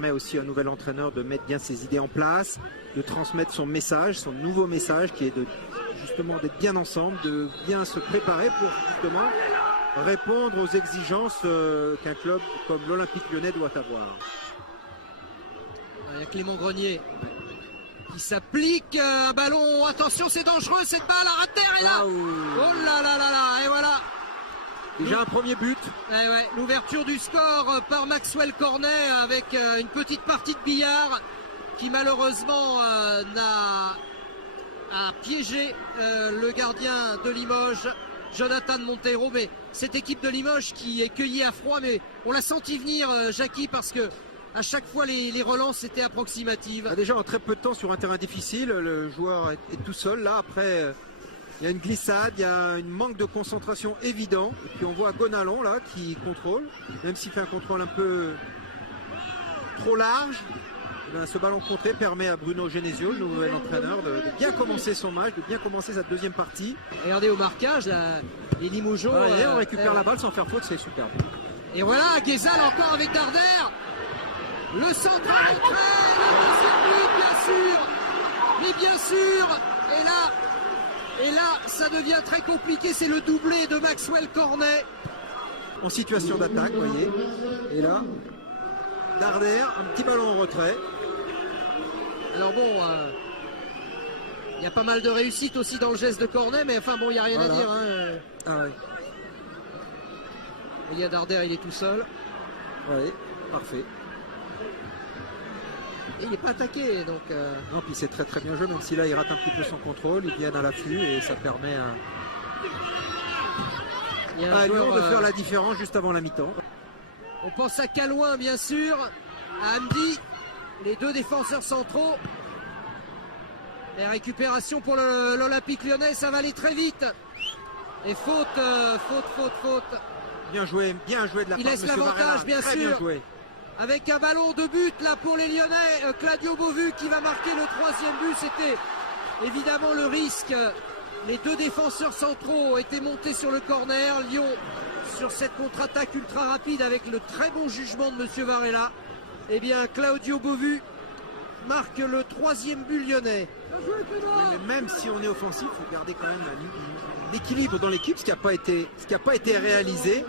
permet aussi à un nouvel entraîneur de mettre bien ses idées en place, de transmettre son message, son nouveau message qui est de justement d'être bien ensemble, de bien se préparer pour justement répondre aux exigences qu'un club comme l'Olympique Lyonnais doit avoir. Il y a Clément Grenier qui s'applique un ballon. Attention, c'est dangereux cette balle à terre et là. Oh là là là là, et voilà. Déjà un premier but. Eh ouais, l'ouverture du score par Maxwell Cornet avec une petite partie de billard qui malheureusement a piégé le gardien de Limoges, Jonathan Montero. Mais cette équipe de Limoges qui est cueillie à froid, mais on l'a senti venir, Jackie, parce que à chaque fois les relances étaient approximatives. Déjà en très peu de temps sur un terrain difficile, le joueur est tout seul. Là après, il y a une glissade, il y a un manque de concentration évident. Et puis on voit Gonalon là qui contrôle, même s'il fait un contrôle un peu trop large. Et bien, ce ballon contré permet à Bruno Genesio, le nouvel entraîneur, de bien commencer son match, de bien commencer sa deuxième partie. Regardez au marquage, les Limougeaux. On récupère la balle sans faire faute, c'est superbe. Et voilà, Guézal encore avec Darder. Le central, le circuit, bien sûr. Mais bien sûr, et là, ça devient très compliqué. C'est le doublé de Maxwell Cornet. En situation d'attaque, vous voyez. Et là, Darder, un petit ballon en retrait. Alors bon, il y a pas mal de réussite aussi dans le geste de Cornet, mais enfin bon, il n'y a rien à dire. Hein. Ah ouais. Il y a Darder, il est tout seul. Oui, parfait. Et il n'est pas attaqué, donc... Non, puis c'est très très bien joué, même si là il rate un petit peu son contrôle, ils viennent à l'affût et ça permet à Lyon de faire la différence juste avant la mi-temps. On pense à Calouin, bien sûr, à Hamdi, les deux défenseurs centraux. Les récupérations pour l'Olympique Lyonnais, ça va aller très vite. Et faute. Bien joué de la part de M. Il laisse l'avantage, bien sûr. Bien joué. Avec un ballon de but là pour les Lyonnais, Claudio Beauvu qui va marquer le troisième but. C'était évidemment le risque. Les deux défenseurs centraux étaient montés sur le corner. Lyon sur cette contre-attaque ultra rapide avec le très bon jugement de M. Varela. Eh bien Claudio Beauvu marque le troisième but lyonnais. Mais même si on est offensif, il faut garder quand même l'équilibre dans l'équipe, ce qui n'a pas été réalisé.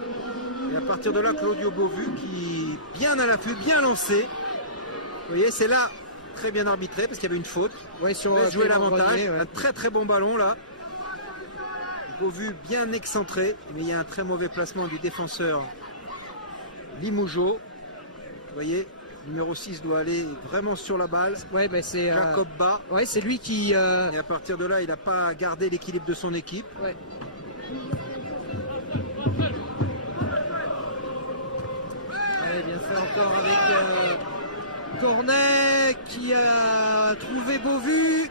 Et à partir de là, Claudio Beauvu qui bien à l'affût, bien lancé. Vous voyez, c'est là très bien arbitré parce qu'il y avait une faute. Ouais, sur jouer l'avantage. Ouais. Un très très bon ballon là. Beauvu bien excentré, mais il y a un très mauvais placement du défenseur Limougeau. Vous voyez, numéro 6 doit aller vraiment sur la balle. Ouais, mais c'est Jacob Bas. Ouais, c'est lui qui. Et à partir de là, il n'a pas gardé l'équilibre de son équipe. Ouais. Bien fait encore avec Cornet qui a trouvé Beauvu.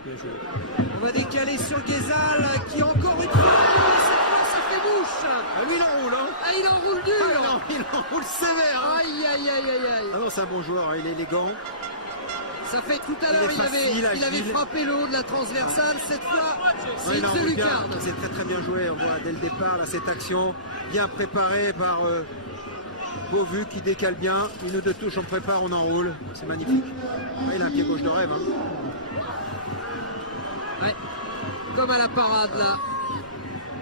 On va décaler sur Guézal qui encore une fois, ça fait bouche. Ah lui il enroule hein. Ah il enroule dur. Ah, non, il enroule sévère hein. Aïe. Ah non c'est un bon joueur, il est élégant. Ça fait tout à l'heure il avait frappé le haut de la transversale. Cette fois c'est une lucarne. C'est très très bien joué, on voit dès le départ là, cette action bien préparée par Beauvu qui décale bien, une ou deux touches on prépare, on enroule, c'est magnifique. Ah, il a un pied gauche de rêve. Hein. Ouais, comme à la parade là.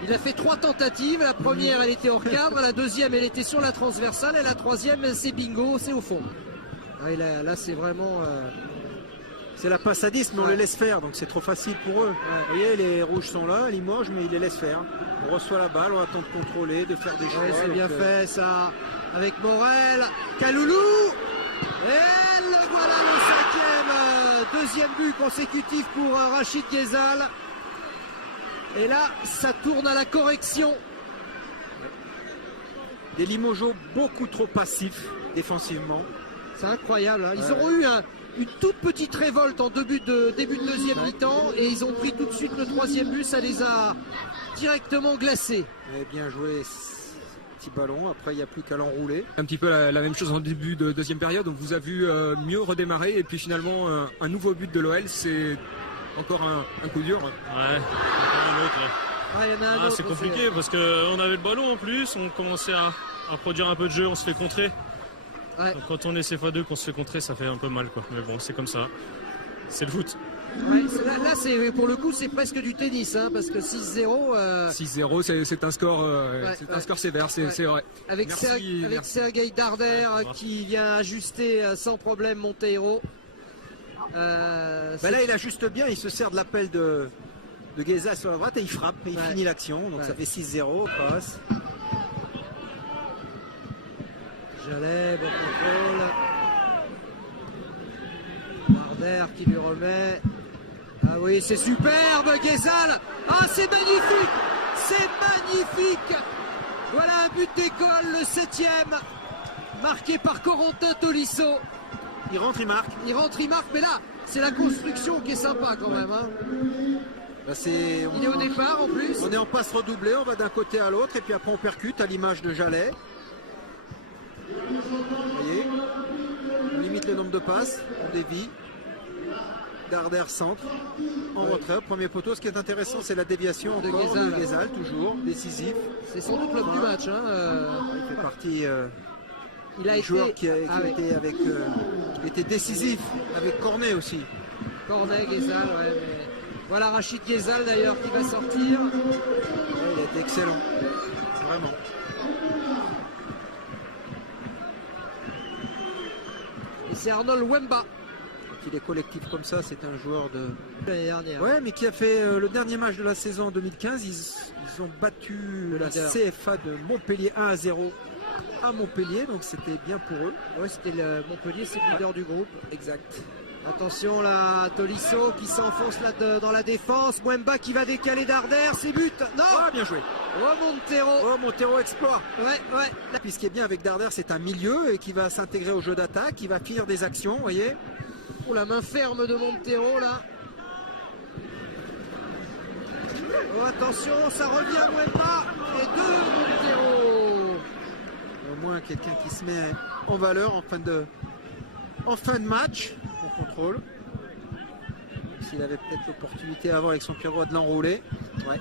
Il a fait 3 tentatives, la première elle était hors cadre, la deuxième elle était sur la transversale et la troisième c'est bingo, c'est au fond. Ouais, là c'est vraiment... C'est la passe à 10 mais on les laisse faire, donc c'est trop facile pour eux. Vous voyez, les rouges sont là, Limoges, mais ils les laissent faire. On reçoit la balle, on attend de contrôler, de faire des choix. Ouais, c'est bien fait ça. Avec Morel, Kaloulou. Et voilà le deuxième but consécutif pour Rachid Guézal. Et là, ça tourne à la correction. Des Limogeaux beaucoup trop passifs défensivement. C'est incroyable. Hein. Ils auront eu une toute petite révolte en début de deuxième mi-temps et ils ont pris tout de suite le troisième but. Ça les a directement glacés. Et bien joué. Petit ballon, après il n'y a plus qu'à l'enrouler. Un petit peu la même chose en début de deuxième période, donc vous avez vu mieux redémarrer et puis finalement un nouveau but de l'OL, c'est encore un coup dur. Ouais, encore un autre. Ah, il y en a un autre. C'est compliqué parce qu'on avait le ballon en plus, on commençait à produire un peu de jeu, on se fait contrer. Ouais. Donc, quand on est CFA2, qu'on se fait contrer, ça fait un peu mal, quoi. Mais bon, c'est comme ça. C'est le foot. Ouais, là c'est pour le coup c'est presque du tennis hein, parce que 6-0 6-0, c'est un score, un score sévère, c'est vrai. avec Sergueï Darder qui vient ajuster sans problème Monteiro. Là il ajuste bien, il se sert de l'appel de Gueza sur la droite et il frappe et il finit l'action. Donc ça fait 6-0, passe. Jalais, bon contrôle. Darder qui lui remet. Ah oui, c'est superbe, Guézal. Ah, c'est magnifique. C'est magnifique. Voilà un but d'école, le 7e, marqué par Corentin Tolisso. Il rentre, il marque. Il rentre, il marque, mais là, c'est la construction qui est sympa quand même. Hein. Là, il est au départ en plus. On est en passe redoublée, on va d'un côté à l'autre et puis après on percute à l'image de Jalais. Vous voyez, on limite le nombre de passes, on dévie. Darder centre, en retrait, premier poteau. Ce qui est intéressant, c'est la déviation de encore de Guézal, toujours décisif. C'est sans doute l'homme du match. Hein, il fait partie il a été joueur qui était décisif avec Cornet aussi. Cornet, Guézal, ouais. Mais... Voilà Rachid Guézal d'ailleurs qui va sortir. Ouais, il a été excellent, vraiment. Et c'est Arnold Wemba. Il est collectif comme ça, c'est un joueur de l'année dernière. Ouais, mais qui a fait le dernier match de la saison en 2015. Ils ont battu la CFA de Montpellier 1-0 à Montpellier, donc c'était bien pour eux. Ouais, c'était le Montpellier, c'est le leader du groupe. Exact. Attention là, Tolisso qui s'enfonce là dans la défense. Wemba qui va décaler Darder, c'est but. Non. Oh, bien joué. Oh Montero. Oh Montero exploit. Ouais. Puis ce qui est bien avec Darder, c'est un milieu et qui va s'intégrer au jeu d'attaque, qui va finir des actions, vous voyez. Oh, la main ferme de Montero là. Oh attention, ça revient Wemba. Et deux Montero. Au moins quelqu'un qui se met en valeur en fin de match. On contrôle. S'il avait peut-être l'opportunité avant avec son pied droit de l'enrouler. Ouais.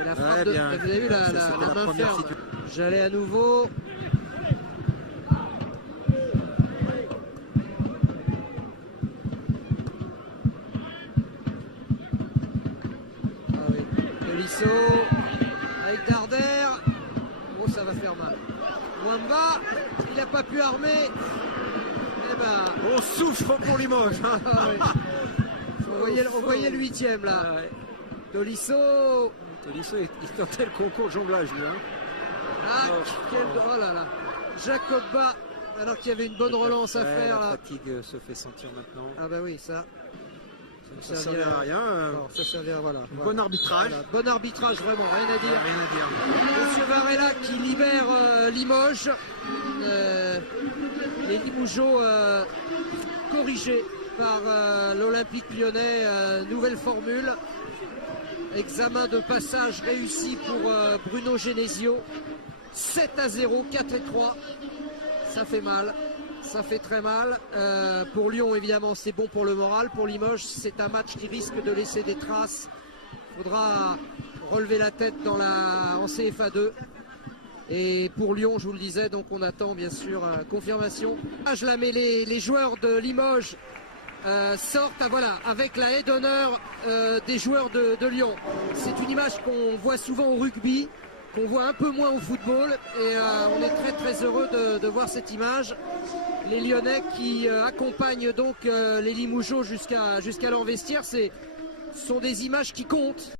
Et la frappe vous avez vu la main ferme. J'allais à nouveau. Avec Darder, oh ça va faire mal. Wemba, il n'a pas pu armer. Eh ben... On souffre pour Limoges. Hein. On voyait le 8e là. Tolisso, il tentait le concours de jonglage lui. Hein. Ah, oh là là. Jacoba, alors qu'il y avait une bonne relance à faire. La là. fatigue se fait sentir maintenant. Ah bah oui, ça. Ça servira à rien. Ça servira, voilà. Bon arbitrage. Voilà. Bon arbitrage, vraiment, rien à dire. Rien à dire. Monsieur Varela qui libère Limoges. Les Limougeaux corrigés par l'Olympique Lyonnais. Nouvelle formule. Examen de passage réussi pour Bruno Genesio. 7-0, 4-3. Ça fait mal. Ça fait très mal. Pour Lyon, évidemment, c'est bon pour le moral. Pour Limoges, c'est un match qui risque de laisser des traces. Il faudra relever la tête en CFA2. Et pour Lyon, je vous le disais, donc on attend bien sûr confirmation. Je la mets, les joueurs de Limoges sortent voilà, avec la haie d'honneur des joueurs de Lyon. C'est une image qu'on voit souvent au rugby, qu'on voit un peu moins au football. Et on est très très heureux de voir cette image. Les Lyonnais qui accompagnent donc les Limougeaux jusqu'à leur vestiaire, ce sont des images qui comptent.